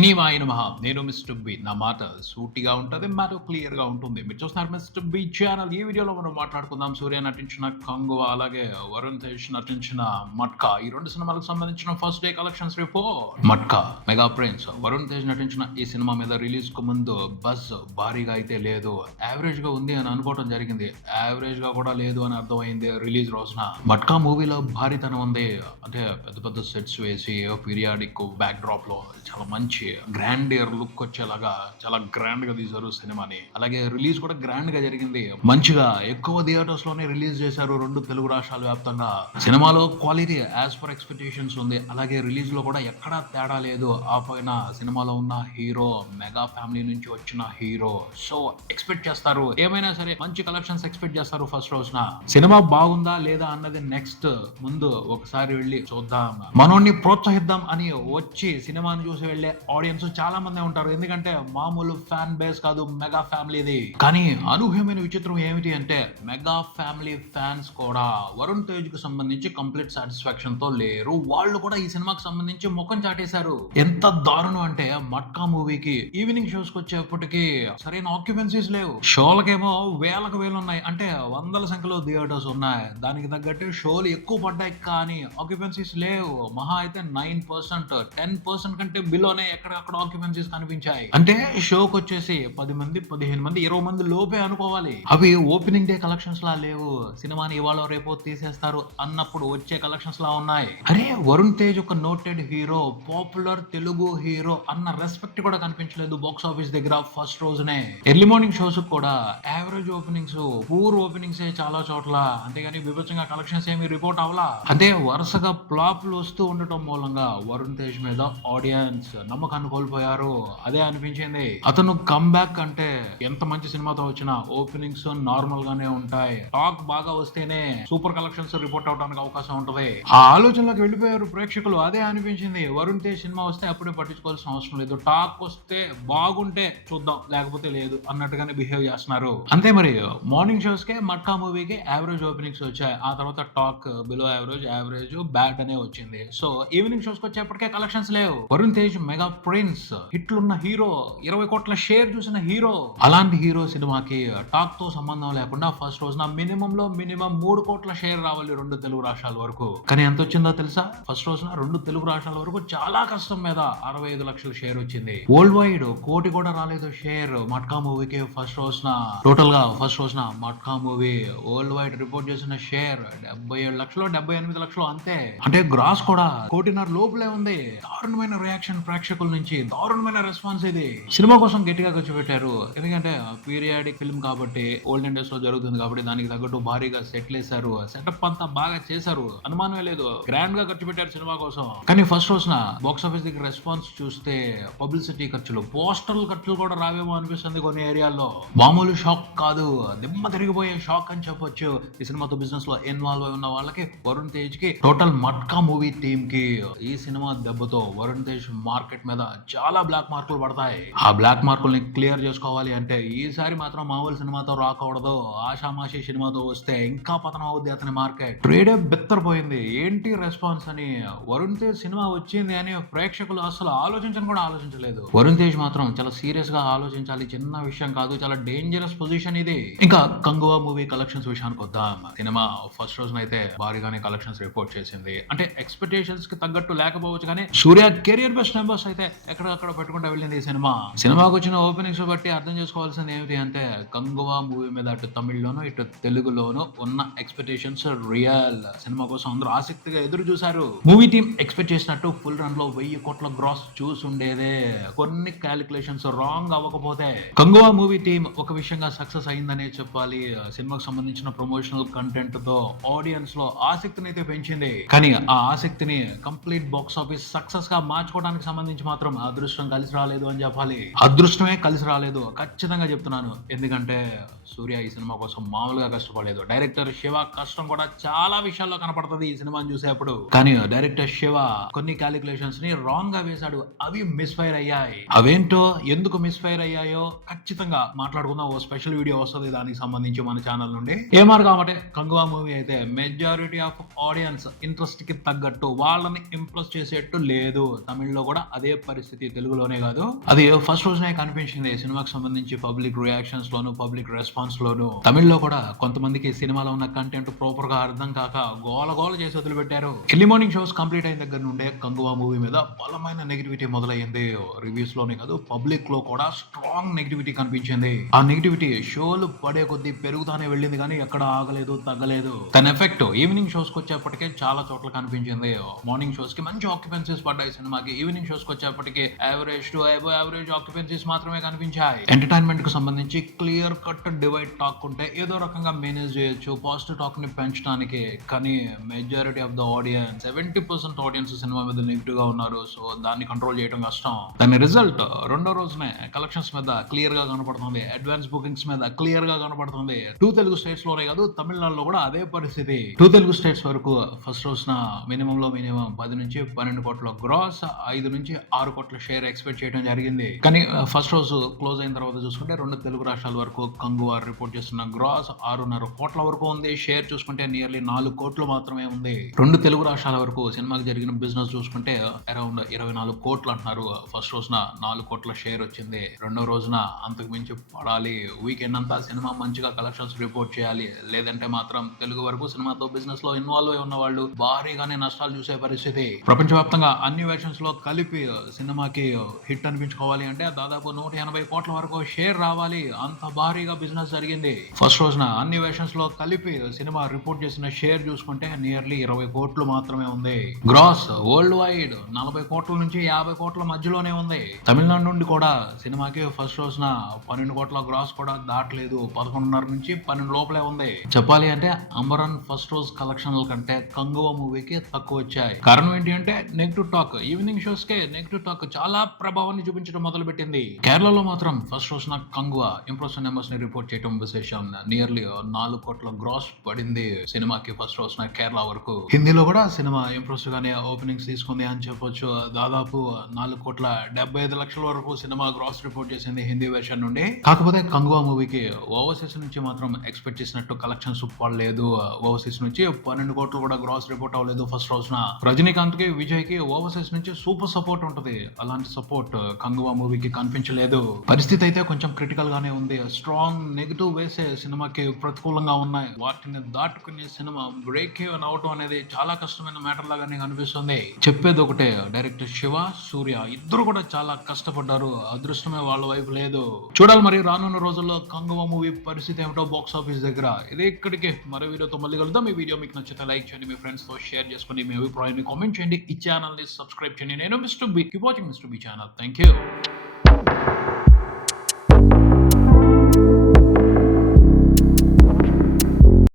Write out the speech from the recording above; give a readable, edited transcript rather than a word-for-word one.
సినిమాయ నమః. నేను mister B. నా మాట సూటిగా ఉంటది. మ్యాటర్ క్లియర్‌గా ఉంటుంది. మీరు చూస్తున్నారు మిస్టర్ బి ఛానల్. ఈ వీడియోలో మనం మాట్లాడుకుందాం సూర్య నటించిన 'కంగువ' అలాగే వరుణ్ తేజ్ నటించిన 'మట్కా' ఈ 2 సినిమాలకు సంబంధించిన first day collections report. 'Matka' mega prince Varun Tej నటించిన ఈ సినిమా మీద రిలీజ్‌కు ముందు బజ్ భారీగా అయితే లేదు. యావరేజ్‌గా ఉంది అని అనుకోవడం జరిగింది. యావరేజ్‌గా కూడా లేదు అని అర్థమైంది రిలీజ్ రోజున. 'మట్కా' మూవీలో భారీతనం ఉంది. అంటే పెద్ద పెద్ద సెట్స్ వేసి పీరియాడిక్ బ్యాక్ డ్రాప్‌లో చాలా మంచి గ్రాండియర్ లుక్ వచ్చేలాగా చాలా గ్రాండ్ గా తీశారు సినిమాని. అలాగే రిలీజ్ కూడా గ్రాండ్ గా జరిగింది. మంచిగా ఎక్కువ థియేటర్స్ లోనే రిలీజ్ చేశారు 2 తెలుగు రాష్ట్రాల వ్యాప్తంగా. సినిమాలో క్వాలిటీ యాజ్ పర్ ఎక్స్పెక్టేషన్స్ ఉంది. అలాగే రిలీజ్ లో కూడా ఎక్కడా తేడా లేదు. ఆ పైన సినిమాలో ఉన్న హీరో మెగా ఫ్యామిలీ నుంచి వచ్చిన హీరో. సో ఎక్స్పెక్ట్ చేస్తారు ఏమైనా సరే మంచి కలెక్షన్స్ ఎక్స్పెక్ట్ చేస్తారు ఫస్ట్ రోజున. సినిమా బాగుందా లేదా అన్నది నెక్స్ట్. ముందు ఒకసారి వెళ్ళి చూద్దాం, మనోన్ని ప్రోత్సహిద్దాం అని వచ్చి సినిమాని చూసి వెళ్లే ఆడియన్స్ చాలా మంది ఉంటారు. ఎందుకంటే మామూలు ఫ్యాన్ బేస్ కాదు మెగా ఫ్యామిలీది. కానీ అనూహ్యమైన విచిత్రం ఏమిటి అంటే మెగా ఫ్యామిలీ ఫ్యాన్స్ కూడా వరుణ్ తేజ్ కు సంబంధించి కంప్లీట్ సాటిస్ఫాక్షన్ తో లేరు. వాళ్ళు కూడా ఈ సినిమాకి సంబంధించి ముఖం చాటేశారు. ఎంత దారుణం అంటే 'మట్కా' మూవీకి ఈవినింగ్ షోస్ కి వచ్చేప్పటికి సరైన ఆక్యుపెన్సీస్ లేవు. షోలకేమో వేలకు వేలు ఉన్నాయి. అంటే వందల సంఖ్యలో థియేటర్స్ ఉన్నాయి. దానికి తగ్గట్టు షోలు ఎక్కువ పడ్డాయి కానీ ఆక్యుపెన్సీస్ లేవు. మహా అయితే 9%, 10% కంటే బిలోనే ఎక్కడక్కడ ఆక్యుపెన్సీస్ కనిపించాయి. అంటే షోకి వచ్చేసి 10 మంది, 15 మంది, 20 మంది లోపే అనుకోవాలి. అవి ఓపెనింగ్ డే కలెక్షన్స్ లా లేవు. సినిమాని ఇవాళ రేపో తీసేస్తారు అన్నప్పుడు వచ్చే కలెక్షన్స్ లా ఉన్నాయి. అరే వరుణ్ తేజ్ ఒక noted hero, popular Telugu hero అన్న రెస్పెక్ట్ కూడా కనిపించలేదు బాక్స్ ఆఫీస్ దగ్గర ఫస్ట్ రోజునే. ఎర్లీ మార్నింగ్ షోస్ కూడా యావరేజ్ ఓపెనింగ్స్, పూర్ ఓపెనింగ్స్ చాలా చోట్ల. అంతేగాని విభత్సంగా కలెక్షన్స్ ఏమి రిపోర్ట్ అవలా. అంటే వరుసగా ఫ్లాప్లు వస్తూ ఉండటం మూలంగా వరుణ్ తేజ్ మీద ఆడియన్స్ నమ్మకాన్ని కోల్పోయారు. అదే అనిపించింది. అతను కమ్బ్యాక్ అంటే ఎంత మంచి సినిమాతో వచ్చినా ఓపెనింగ్స్ నార్మల్ గానే ఉంటాయి. టాక్ బాగా వస్తేనే సూపర్ కలెక్షన్స్ రిపోర్ట్ అవడానికి అవకాశం ఉంటది. ఆ ఆలోచనలోకి వెళ్ళిపోయారు ప్రేక్షకులు. అదే అనిపించింది. వరుణ్ తేజ్ సినిమా వస్తే అప్పుడే పట్టించుకోవాల్సిన అవసరం లేదు. టాక్ వస్తే బాగుంటే చూద్దాం, లేకపోతే లేదు అన్నట్టుగానే బిహేవ్ చేస్తున్నారు. అంతే మరి. మార్నింగ్ షోస్ కే 'మట్కా' మూవీకి యావరేజ్ ఓపెనింగ్స్ వచ్చాయి. ఆ తర్వాత talk below average, average, bad అనే వచ్చింది. సో ఈవినింగ్ షోస్ కి వచ్చేప్పటికే కలెక్షన్స్ లేవు. వరుణ్ తేజ్ మెగా ప్రిన్స్, హిట్లున్న హీరో, 20 కోట్ల షేర్ చూసిన హీరో. అలాంటి హీరో సినిమాకి టాక్ తో సంబంధం లేకుండా ఫస్ట్ రోజున మినిమం 3 కోట్ల షేర్ రావాలి 2 తెలుగు రాష్ట్రాల వరకు. కానీ ఎంత వచ్చిందో తెలుసా? ఫస్ట్ రోజున 2 తెలుగు రాష్ట్రాల వరకు చాలా కష్టం మీద 65 లక్షల షేర్ వచ్చింది. వరల్డ్ వైడ్ 1 కోటి కూడా రాలేదు షేర్ 'మట్కా' మూవీకి ఫస్ట్ రోజున. టోటల్ గా ఫస్ట్ రోజున 'matka' movie world wide report చేసిన షేర్ 77 లక్షలు, 78 లక్షలు అంతే. అంటే గ్రాస్ కూడా 1.5 కోటి లోపలే ఉంది. దారుణమైన రియాక్షన్ ప్రేక్షకుల నుంచి, దారుణమైన రెస్పాన్స్ ఇది. సినిమా కోసం గట్టిగా ఖర్చు పెట్టారు. ఎందుకంటే పీరియాడిక్ ఫిల్మ్ కాబట్టి, ఓల్డెన్ డేస్ లో జరుగుతుంది కాబట్టి దానికి తగ్గట్టు భారీగా సెట్లు వేశారు. సెటప్ అంతా బాగా చేశారు, అనుమానమే లేదు. గ్రాండ్ గా ఖర్చు పెట్టారు సినిమా కోసం. కానీ ఫస్ట్ రోజున బాక్స్ ఆఫీస్ దగ్గర రెస్పాన్స్ చూస్తే పబ్లిసిటీ ఖర్చులు, పోస్టర్ల ఖర్చులు కూడా రావేమో అనిపిస్తుంది కొన్ని ఏరియాల్లో. మామూలు షాక్ కాదు, దిమ్మ తిరిగిపోయే షాక్ అని చెప్పొచ్చు. ఈ సినిమాతో బిజినెస్ లో ఇన్వాల్వ్ అయి ఉన్న వాళ్ళకి, వరుణ్ తేజ్ కి, టోటల్ 'మట్కా' మూవీ టీమ్ కి ఈ సినిమా దెబ్బతో వరుణ్ తేజ్ మార్కెట్ మీద చాలా బ్లాక్ మార్కులు పడతాయి. ఆ బ్లాక్ మార్కుల్ని క్లియర్ చేసుకోవాలి అంటే ఈసారి మాత్రం మామూలు సినిమాతో రాకూడదు. ఆషామాషి సినిమాతో వస్తే ఇంకా పతనం అవుద్ది అతని మార్కెట్. ట్రేడే బెత్తరపోయింది. ఏంటి రెస్పాన్స్ అని. వరుణ్ తేజ్ సినిమా వచ్చింది అని ప్రేక్షకులు అసలు ఆలోచించలేదు. వరుణ్ తేజ్ మాత్రం చాలా సీరియస్ గా ఆలోచించాలి. చిన్న విషయం కాదు, చాలా డేంజరస్ పొజిషన్ ఇది. ఇంకా 'కంగువ' మూవీ కలెక్షన్స్ విషయానికి వద్దాం. సినిమా ఫస్ట్ రోజున అయితే భారీగానే కలెక్షన్స్ రిపోర్ట్ చేసింది. అంటే ఎక్స్పెక్టేషన్స్ కి తగ్గట్టు లేకపోవచ్చు కానీ సూర్య కెరియర్ బెస్ట్ నెంబర్స్ అయితే ఎక్కడక్కడ పెట్టుకుంటూ వెళ్ళింది ఈ సినిమాకి వచ్చిన ఓపెనింగ్స్ బట్టి అర్థం చేసుకోవాల్సింది ఏమిటి అంటే 'కంగువ' మూవీ మీద అటు తమిళ్లోను ఇటు తెలుగులోను ఉన్న ఎక్స్పెక్టేషన్స్ రియల్. సినిమా కోసం అందరూ ఆసక్తిగా ఎదురు చూశారు. మూవీ టీం ఎక్స్పెక్ట్ చేసినట్టు ఫుల్ రన్ లో 1000 కోట్ల గ్రాస్ చూసుండేదే. కొన్ని క్యాలిక్యులేషన్స్ రాంగ్ అవ్వకపోతే 'కంగువ' మూవీ టీం ఒక విషయంగా సక్సెస్ అయిందనే చెప్పాలి. సినిమాకి సంబంధించిన ప్రమోషనల్ కంటెంట్ తో ఆడియన్స్ లో ఆసక్తిని అయితే పెంచింది. కానీ ఆ ఆసక్తిని కంప్లీట్ బాక్స్ ఆఫీస్ సక్సెస్ గా మార్చుకోవడానికి సంబంధించి మాత్రం అదృష్టం కలిసి రాలేదు అని చెప్పాలి. అదృష్టమే కలిసి రాలేదు ఖచ్చితంగా చెప్తున్నాను. ఎందుకంటే సూర్య ఈ సినిమా కోసం మామూలుగా కష్టపడలేదు. డైరెక్టర్ శివ కష్టం కూడా చాలా విషయాల్లో కనపడుతుంది ఈ సినిమాని చూసేప్పుడు. కానీ డైరెక్టర్ శివ కొన్ని క్యాలిక్యులేషన్స్ ని రాంగ్ గా వేశాడు. అవి మిస్ఫైర్ అయ్యాయి. అవేంటో, ఎందుకు మిస్ఫైర్ అయ్యాయో ఖచ్చితంగా మాట్లాడుకుందాం. ఓ స్పెషల్ వీడియో వస్తుంది దానికి సంబంధించి మన ఛానల్ నుండి. ఏమారు కాబట్టి 'కంగువ' మూవీ అయితే మెజారిటీ ఆఫ్ ఆడియన్స్ ఇంట్రెస్ట్ కి తగ్గట్టు వాళ్ళని ఇంప్రెస్ చేసేట్టు లేదు. తమిళ్లో కూడా అదే పరిస్థితి తెలుగులోనే కాదు, అది ఫస్ట్ రోజునే కనిపించింది. సినిమాకి సంబంధించి పబ్లిక్ రియాక్షన్స్ లోను, పబ్లిక్ రెస్పాన్స్ లోను. తమిళ్లో కూడా కొంతమందికి సినిమాలో ఉన్న కంటెంట్ ప్రాపర్ గా అర్థం కాక గోల గోల చేసి వదిలిపెట్టారు. ఎర్లీ మార్నింగ్ షోస్ కంప్లీట్ అయిన దగ్గర నుండే కంగువా మూవీ మీద బలమైన నెగిటివిటీ మొదలైంది. రివ్యూస్ లోనే కాదు, పబ్లిక్ లో కూడా స్ట్రాంగ్ నెగిటివిటీ కనిపించింది. ఆ నెగిటివిటీ షోలు పడే కొద్దీ పెరుగుతానే వెళ్ళింది కానీ ఎక్కడ ఆగలేదు, తగ్గలేదు. తన ఎఫెక్ట్ ఈవినింగ్ షోస్ కి వచ్చేప్పటికే చాలా చోట్ల కనిపించింది. మార్నింగ్ షోస్ కి మంచి ఆక్యుపెన్సీస్ పడ్డాయి సినిమాకి. ఈవినింగ్ షోస్ కి వచ్చేప్పటికి average to above average occupancies మాత్రమే కనిపించాయి. ఎంటర్టైన్మెంట్ కు సంబంధించి క్లియర్ కట్ డివైడ్ టాక్ ఉంటే ఏదో రకంగా మేనేజ్ చేయొచ్చు పాజిటివ్ టాక్ ని పెంచడానికి. కానీ majority of the audience 70% audience cinema మీద నెగిటివ్ గా ఉన్నారు. సో దాన్ని కంట్రోల్ చేయడం కష్టం. దాని రిజల్ట్ రెండో రోజునే కలెక్షన్స్ మీద క్లియర్ గా కనపడుతుంది. అడ్వాన్స్ బుకింగ్స్ మీద క్లియర్ గా కనపడుతుంది. 2 తెలుగు స్టేట్స్ లోనే కాదు, తమిళనాడులో కూడా అదే పరిస్థితి. 2 తెలుగు స్టేట్స్ వరకు ఫస్ట్ రోజున మినిమం 10 నుంచి 12 కోట్ల గ్రాస్, 5 నుంచి 6 కోట్ల షేర్ ఎక్స్పెక్ట్ చేయడం జరిగింది. కానీ ఫస్ట్ రోజు క్లోజ్ అయిన తర్వాత చూసుకుంటే 2 తెలుగు రాష్ట్రాల వరకు కంగువా రిపోర్ట్ చేస్తున్న గ్రాస్ 6.5 కోట్ల వరకు ఉంది. షేర్ చూసుకుంటే నియర్లీ 4 కోట్లు మాత్రమే ఉంది. 2 తెలుగు రాష్ట్రాల వరకు సినిమాకి జరిగిన బిజినెస్ చూసుకుంటే అరౌండ్ 24 కోట్లు అంటున్నారు. ఫస్ట్ రోజున 4 కోట్ల షేర్ వచ్చింది. రెండో రోజున అంతకు మించి పడాలి. వీకెండ్ అంతా సినిమా మంచిగా కలెక్షన్స్ రిపోర్ట్ చేయాలి. లేదంటే మాత్రం తెలుగు వరకు సినిమాతో బిజినెస్ లో ఇన్వాల్వ్ అయి ఉన్న వాళ్ళు భారీగానే నష్టాలు చూసే పరిస్థితి. ప్రపంచవ్యాప్తంగా అన్ని వెర్షన్స్ లో కలిపి సినిమాకి హిట్ అనిపించుకోవాలి అంటే దాదాపు 180 కోట్ల వరకు షేర్ రావాలి. అంత భారీగా బిజినెస్ జరిగింది. ఫస్ట్ రోజున అన్ని వెర్షన్స్ లో కలిపి సినిమా రిపోర్ట్ చేసిన షేర్ చూసుకుంటే నియర్లీ 20 కోట్లు మాత్రమే ఉంది. గ్రాస్ వరల్డ్ వైడ్ 40 కోట్ల నుంచి 50 కోట్ల మధ్యలోనే ఉంది. తమిళనాడు నుండి కూడా సినిమాకి ఫస్ట్ రోజున 12 కోట్ల గ్రాస్ కూడా దాటలేదు. 11.5 నుంచి 12 లోపలే ఉంది. చెప్పాలి అంటే అమరన్ ఫస్ట్ రోజు కలెక్షన్ల కంటే కంగువా మూవీకి తక్కువ వచ్చాయి. కారణం ఏంటి అంటే నెగిటివ్ టాక్. ఈవినింగ్ షోస్ కే నెగిటివ్ టాక్ చాలా ప్రభావాన్ని చూపించడం మొదలు పెట్టింది. కేరళలో మాత్రం ఫస్ట్ రోజున కంగువా ఇంప్రెషన్ నెంబర్స్ ని రిపోర్ట్ చేయడం విశేషం. నియర్లీ 4 కోట్ల గ్రాస్ పడింది సినిమాకి ఫస్ట్ రోజున కేరళ వరకు. హిందీలో కూడా సినిమా ఇంప్రెసివ్ గానే ఓపెనింగ్స్ తీసుకుంది అని చెప్పొచ్చు. దాదాపు 4 కోట్ల 75 లక్షల వరకు సినిమా గ్రాస్ రిపోర్ట్ చేసింది హిందీ వెర్షన్ నుండి. కాకపోతే కంగువా మూవీకి ఓవర్సీస్ నుంచి మాత్రం ఎక్స్పెక్ట్ చేసినట్టు కలెక్షన్స్ పడలేదు. ఓవర్సీస్ నుంచి 12 కోట్లు కూడా గ్రాస్ రిపోర్ట్ అవ్వలేదు ఫస్ట్ రోజున. రజనీకాంత్ కి, విజయ్ కి ఓవర్సీస్ నుంచి సూపర్ సపోర్ట్ ఉంటుంది. అలాంటి సపోర్ట్ కంగువా మూవీకి కనిపించలేదు. పరిస్థితి అయితే కొంచెం క్రిటికల్ గానే ఉంది. స్ట్రాంగ్ నెగిటివ్ వేసే సినిమాకి ప్రతికూలంగా ఉన్నాయి. వాటిని దాటుకునే సినిమా బ్రేక్ ఈవెన్ అవటం అనేది చాలా కష్టమైన మ్యాటర్ లాగానే కనిపిస్తుంది. చెప్పేది ఒకటే, డైరెక్టర్ శివ, సూర్య ఇద్దరు కూడా చాలా కష్టపడ్డారు. అదృష్టమే వాళ్ళ వైపు లేదు. చూడాలి మరి రానున్న రోజుల్లో కంగువా మూవీ పరిస్థితి ఏమిటో బాక్స్ ఆఫీస్ దగ్గర. ఇదే ఇక్కడికి మరో వీడియోతో మళ్ళీ కలుద్దాం. ఈ వీడియో మీకు నచ్చితే లైక్ చేయండి, మీ ఫ్రెండ్స్ తో షేర్ చేసుకుని మీ అభిప్రాయాన్ని కామెంట్ చేయండి. ఈ ఛానల్ ని సబ్స్క్రైబ్ చేయండి. నేను mister B. Keep watching mister B channel. Thank you.